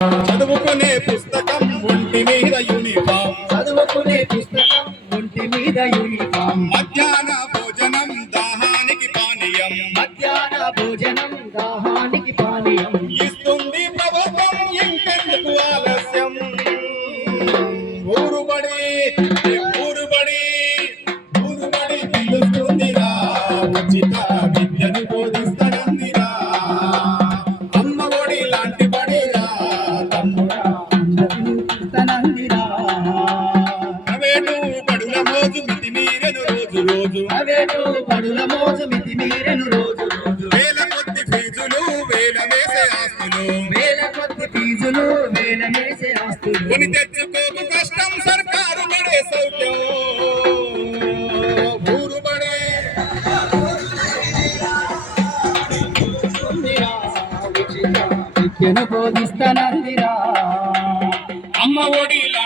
చదువుకునే పుస్తకం ఒంటి మీద యూనిఫామ్, చదువుకునే పుస్తకం ఒంటి మీద యూనిఫామ్. మధ్యాహ్న భోజనం దాహానికి పానీయం, మధ్యాహ్న భోజనం దాహానికి పానీయం ఇస్తుంది ప్రభుత్వం, ఇంకెందుకు ఆలస్యం. ఊరుబడి ఊరుబడి ఊరుబడి పిలుస్తుందిరా, ఉచిత విద్యను బోధిస్తానందిరా. అమ్మ ఒడి లాంటి బడిరా తమ్ముడా, చదివిస్తానందిరా. ప్రైవేటు బడుల మోజు మితిమీరెను రోజు రోజు, ప్రైవేటు బడుల మోజు మితిమీరెను రోజు రోజు. వేల కొద్ది ఫీజులు వేల వేసే ఆస్తులు, వేల కొద్ది ఫీజులు వేల వేసే ఆస్తులు. కొని తెచ్చుకోకు కష్టం సర్కారు బడే సౌఖ్యం. ఊరుబడే విద్యను బోధిస్తానందిరా. అమ్మ ఒడి